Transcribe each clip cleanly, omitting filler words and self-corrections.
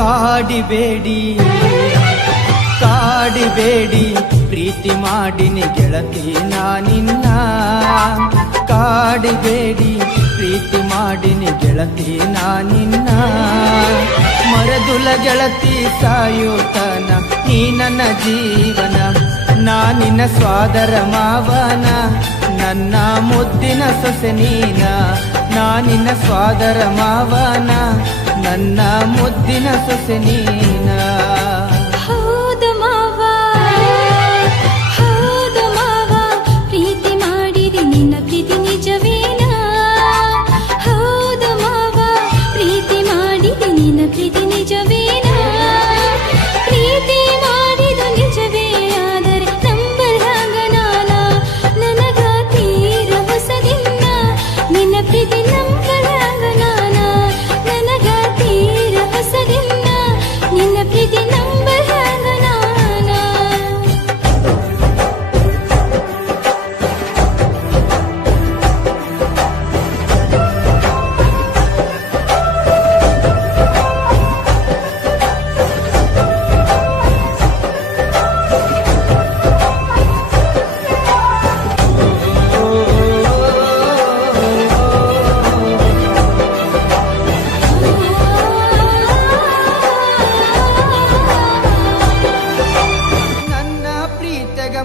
ಕಾಡಿಬೇಡಿ ಕಾಡಿಬೇಡಿ ಪ್ರೀತಿ ಮಾಡಿನಿ ಗೆಳತಿ ನಾನಿನ್ನ ಕಾಡಿಬೇಡಿ ಪ್ರೀತಿ ಮಾಡಿನಿ ಗೆಳತಿ ನಾನಿನ್ನ ಮರದುಲ ಗೆಳತಿ ಸಾಯುತನ ನೀ ನನ್ನ ಜೀವನ ನಾನಿನ್ನ ಸ್ವಾದರ ಮಾವನ ನನ್ನ ಮುದ್ದಿನ ಸೊಸೆ ನೀನ ನಾನಿನ್ನ ಸ್ವಾದರ ಮಾವನ ನನ್ನ ಮುದ್ದಿನ ಸೊಸೆ ನೀನ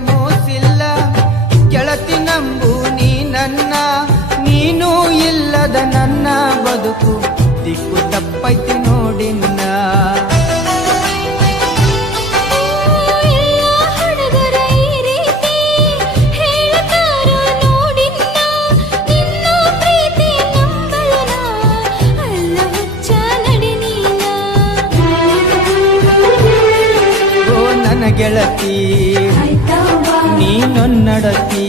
ಮೋಸಿಲ್ಲ ಗೆಳತಿ ನಂಬು ನೀ ನನ್ನ ನೀನು ಇಲ್ಲದ ನನ್ನ ಬದುಕು ದಿಕ್ಕು ತಪ್ಪೈತಿ ನೋಡಿನ್ನ ಓ ನನ್ನ ಗೆಳತಿ ನೀನೊನ್ನಡತಿ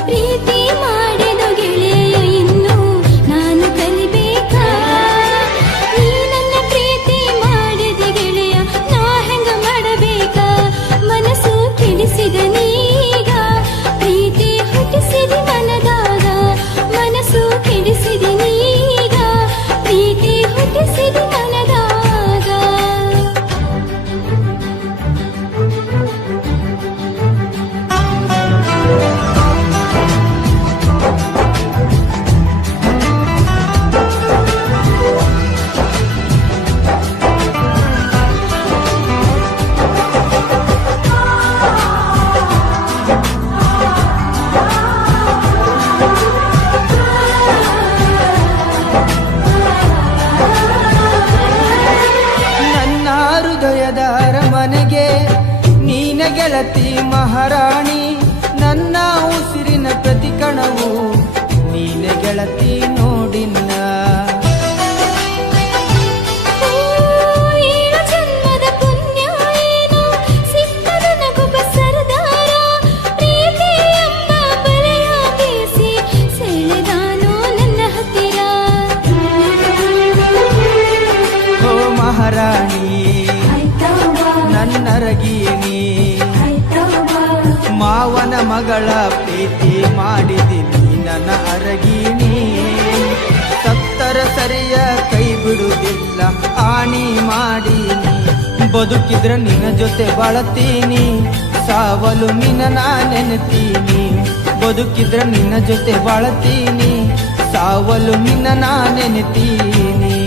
ಪ್ರೀತಿ ಮಾಡಿದ ಗೆಳೆಯ ಇನ್ನು ನಾನು ಕಲಿಬೇಕಾ ನೀ ನನ್ನ ಪ್ರೀತಿ ಮಾಡಿದ ಗೆಳೆಯ ನಾ ಹೆಂಗ ಮಾಡಬೇಕಾ ಮನಸ್ಸು ಕೆಡಿಸಿದ ನೀಗ ಪ್ರೀತಿ ಹುಟ್ಟಿಸಿದ ಮನದಾಗ ಮನಸ್ಸು ಕೆಡಿಸಿದ ನೀಗ ಪ್ರೀತಿ ಹುಟ್ಟಿಸಿದ ಮನದಾಗ ಮನೆಗೆ ನೀನ ಗೆಳತಿ ಮಹಾರಾಣಿ ನನ್ನ ಉಸಿರಿನ ಪ್ರತಿ ಕಣವು ನೀನ ಗೆಳತಿ ನೋಡಿನ್ನ ಜನ್ಮದ ಪುಣ್ಯ ಏನು ಸಿಕ್ಕದ ನಗುಬ ಸರದಾರ ಪ್ರೀತಿ ಎಂಬ ಬಲೆಯ ಬೀಸಿ ಸೆಳೆದಾನು ನನ್ನ ಹತ್ತಿರ ಓ ಮಹಾರಾಣಿ ನನ್ನರಗೀನಿ ಮಾವನ ಮಗಳ ಪ್ರೀತಿ ಮಾಡಿದಿನಿ ನನ್ನ ಅರಗೀನಿ ಸತ್ತರ ಸರಿಯ ಕೈ ಬಿಡುವುದಿಲ್ಲ ಆಣಿ ಮಾಡೀನಿ ಬದುಕಿದ್ರ ನಿನ್ನ ಜೊತೆ ಬಾಳತೀನಿ ಸಾವಲು ನಿನ್ನ ನಾ ನೆನೆತೀನಿ ಬದುಕಿದ್ರ ನಿನ್ನ ಜೊತೆ ಬಾಳತೀನಿ ಸಾವಲು ನಿನ್ನ ನಾ ನೆನೆತೀನಿ